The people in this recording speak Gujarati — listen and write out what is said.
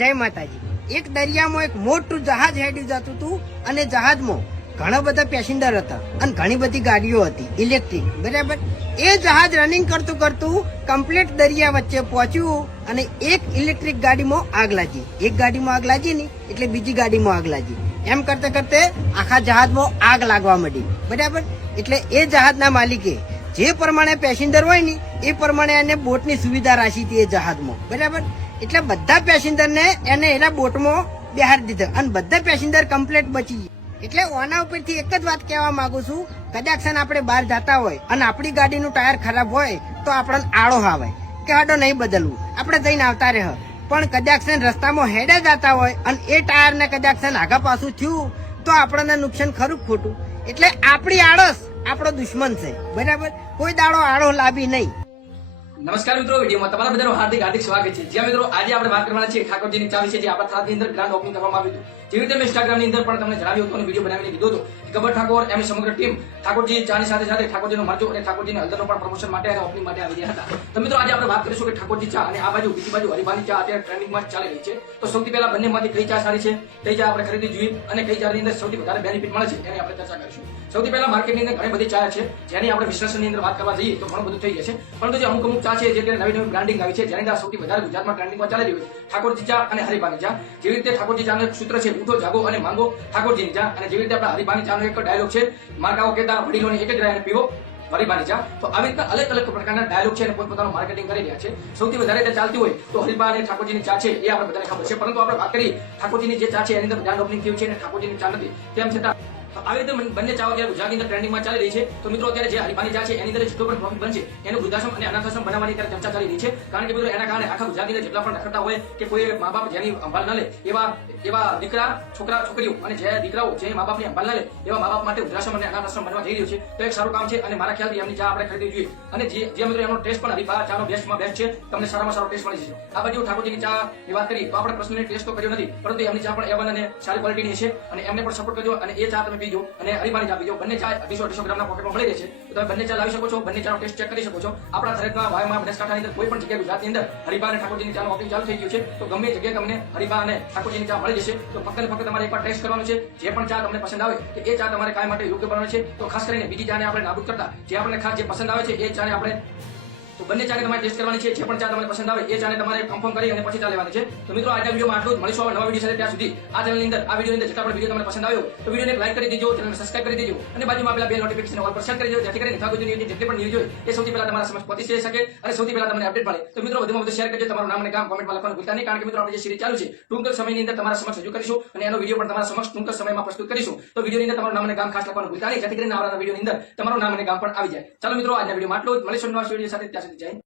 જય માતાજી। એક દરિયામાં એક મોટું જહાજ હેડી જતું હતું અને જહાજમાં ઘણા બધા પેસેન્જર હતા અને ઘણી બધી ગાડીઓ હતી ઇલેક્ટ્રિક, બરાબર। એ જહાજ રનિંગ કરતું કરતું કમ્પ્લીટ દરિયા વચ્ચે પહોંચ્યું અને એક ઇલેક્ટ્રિક ગાડીમાં આગ લાગી। એક ગાડીમાં આગ લાગી ને એટલે બીજી ગાડીમાં આગ લાગી। એમ કરતે કરતે આખા જહાજમાં આગ લાગવા માંડી, બરાબર। એટલે એ જહાજના માલિકે જે પ્રમાણે પેસેન્જર હોય ને એ પ્રમાણે એને બોટની સુવિધા રાખી હતી એ જહાજમાં, બરાબર। એટલે બધા પેસેન્જરને એને એના બોટમાં બેહાડી દીધા અને બધા પેસેન્જર કમ્પ્લીટ બચી ગયા। એટલે ઓના ઉપરથી એક જ વાત કહેવા માંગુ છું, કદાચ આપણે બહાર જતા હોય અને આપણી ગાડીનું ટાયર ખરાબ હોય તો આપણને આળો આવે કે હાડો નહીં બદલવું, આપણે જઈને આવતા રહે। પણ કદાચ રસ્તામાં હેડે જતા હોય અને એ ટાયરને કદાચ આગા પાછું થયું તો આપણને નુકસાન ખરું ખોટું। એટલે આપણી આળસ આપણો દુશ્મન છે, બરાબર। કોઈ દાડો આળો લાવી નહીં। નમસ્કાર મિત્રો, વિડીયોમાં તમારા બધાનું હાર્દિક હાર્દિક સ્વાગત છે। જ્યાં મિત્રો આજે આપણે વાત કરવાના છે ઠાકોરજીની ચા વિશે, જે આપણા થરાદની અંદર ગ્રાન્ડ ઓપનિંગ કરવામાં આવ્યું હતું। જેવી રીતે મેં ઇન્સ્ટાગ્રામની અંદર પણ તમને જણાવ્યું હતું અને વિડીયો બનાવીને કીધું હતું કે ગબ્બર ઠાકોર એમ સમગ્ર ટીમ ઠાકોરજી ચાની સાથે સાથે ઠાકોરજીનો મરચો અને ઠાકોરજીની હળદરનો પણ પ્રમોશન માટે અને ઓપનિંગ માટે આવી રહ્યા હતા। તો મિત્રો આજે આપણે વાત કરીશું કે ઠાકોરજી ચા અને આ બાજુ બીજી બાજુ હરિભાની ચા અત્યારે ટ્રેન્ડિંગમાં ચાલી રહી છે। તો સૌથી પહેલા બંનેમાંથી કઈ ચા સારી છે, કઈ ચા આપણે ખરીદવી જોઈએ અને કઈ ચાની અંદર સૌથી વધારે બેનિફિટ મળે છે એની આપણે ચર્ચા કરીશું। સૌથી પહેલા માર્કેટની અંદર ઘણી બધી ચા છે જેની આપણે વિશ્લેષણની અંદર વાત કરવા જઈએ તો ઘણું બધું થઈ જશે, પરંતુ જે અમુક ચા છે જે નવી નવી બ્રાન્ડિંગ આવી છે જેની અંદર સૌથી વધારે ગુજરાતમાં ટ્રેન્ડિંગમાં ચાલી રહ્યું છે ઠાકોરજી ચા અને હરિભાની ચા। જેવી રીતે ઠાકોરજી ચાનું એક સૂત્ર છે ઉઠો જાગો અને માંગો ઠાકોરજીની ચા, અને જેવી રીતે આપણા હરિભાની ચાનો એક ડાયલોગ છે માર્કાઓ કહેતા વડીલોની એક જ રાય પીવો હરિભાની ચા। તો આવી રીતના અલગ અલગ પ્રકારના ડાયલોગ છે અને પોતપોતાનું માર્કેટિંગ કરી રહ્યા છે। સૌથી વધારે તે ચાલતી હોય તો હરિભા અને ઠાકોરજીની ચા છે એ આપણે બધાને ખબર છે, પરંતુ આપણે વાત કરીએ ઠાકોરજીની જે ચા છે એની અંદર બ્રાન્ડ ઓપનિંગ થયું છે અને ઠાકોરજીની ચા નથી, તેમ છતાં આવી રીતે બંને ચાઓ જ્યારે ગુજરાતની અંદર ટ્રેન્ડિંગમાં ચાલી રહી છે। તો મિત્રો અત્યારે જે હરિભાની ચા છે એની અંદર જેટલો પણ પ્રોફિટ બનશે એનું વૃદ્ધાશ્રમ અને અનાથાશ્રમ બનાવવાની ત્યારે ચર્ચા ચાલી રહી છે। કારણ કે મિત્રો એના કારણે આખા ગુજરાતની અંદર જેટલા પણ રખડતા હોય કે કોઈ મા બાપ જેની સંભાળ ન લે એવા દીકરા છોકરા છોકરીઓ અને જે દીકરાઓ જે મા બાપની સંભાળ ન લે એવા મા બાપ માટે વૃદ્ધાશ્રમ અને અનાથાશ્રમ બનવા જઈ રહ્યું છે। તો એક સારું કામ છે અને મારા ખ્યાલથી એમની ચા આપણે ખરીદવી જોઈએ। અને જે મિત્રો એનો ટેસ્ટ પણ હરિભા ચાનો બેસ્ટમાં બેસ્ટ છે, તમને સારામાં સારો ટેસ્ટ મળી જશે। આ બાજુ ઠાકોરજીની ચા ની વાત કરી તો આપણે પર્સનલી ટેસ્ટ તો કર્યો નથી, પરંતુ એમની ચા પણ A1 અને સારી ક્વોલિટીની છે અને એમને પણ સપોર્ટ કરજો અને એ ચા તમે પીજો અને હરિભાની ચા પીજો। બંને ચા 250 ગ્રામના પોકેટમાં મળી રહેશે, તો તમે બંને ચા લાવી શકો છો, બંને ચાનો ટેસ્ટ ચેક કરી શકો છો। આપણા થરેદના વાયમાં બનાસકાંઠાની અંદર કોઈ પણ જગ્યાએ ગુજરાતની અંદર હરિભા અને ઠાકોરજીની ચાનો ઓપનિંગ ચાલુ થઈ ગયું છે। તો ગમે જગ્યાએ તમને હરિભા અને ઠાકોરજીની ચા મળી જશે। તો ફક્ત ને ફક્ત તમારે એકવાર ટેસ્ટ કરવાનું છે, જે પણ ચા તમને પસંદ આવે કે એ ચા તમારે કાયમ માટે યોગ્ય બનાવવાની છે। તો ખાસ કરીને બીજી ચાને આપણે નાબૂદ કરતા જે આપણને ખાસ જે પસંદ આવે છે એ ચાને આપણે તો બંને ચાને તમારે ટેસ્ટ કરવાની છે। જે પણ ચા તમને પસંદ આવે એ ચાને તમારે કન્ફર્મ કરી અને પછી ચા લેવાની છે। તો મિત્રો આજના વિડીયોમાં આટલું જ, મળીશું નવા વિડીયો સાથે। ત્યાં સુધી આ ચેનલની અંદર આ વિડીયોની અંદર જેટલા પણ વિડીયો તમને પસંદ આવ્યો તો વિડીયોને લાઈક કરી દેજો, ચેનલને સબસ્ક્રાઇબ કરી દેજો અને બાજુમાં આપેલા બેલ નોટિફિકેશન ઓલ પર સેટ કરી દેજો, જેથી કરીને ઠાકોરજીની જેટલી પણ ન્યૂઝ હોય એ સૌથી પહેલા તમારા સમક્ષ પહોંચી શકે અને સૌથી પહેલા તમને અપડેટ મળે। તો મિત્રો વધુમાં વધુ શેર કરજો, તમારું નામ અને ગામ કોમેન્ટમાં લખવાનું ભૂલતા નહીં, કારણ કે મિત્રો આપણે જે સિરીઝ ચાલુ છે ટૂંક સમયની અંદર તમારા સમક્ષ રજૂ કરીશું અને એનો વિડીયો પણ તમારા સમક્ષ ટૂંક સમયમાં પ્રસ્તુત કરીશું। તો વિડીયોની અંદર તમારું નામ અને ગામ ખાસ લખવાનું ભૂલતા નહીં, જેથી કરીને આવનારા વિડીયોની અંદર તમારું નામ અને ગામ પણ આવી જાય। ચાલો મિત્રો આજના વિડીયોમાં આટલું જ, મળીશું નવા વિડીયો સાથે। ત્યાં સુધી જય હિન્દ।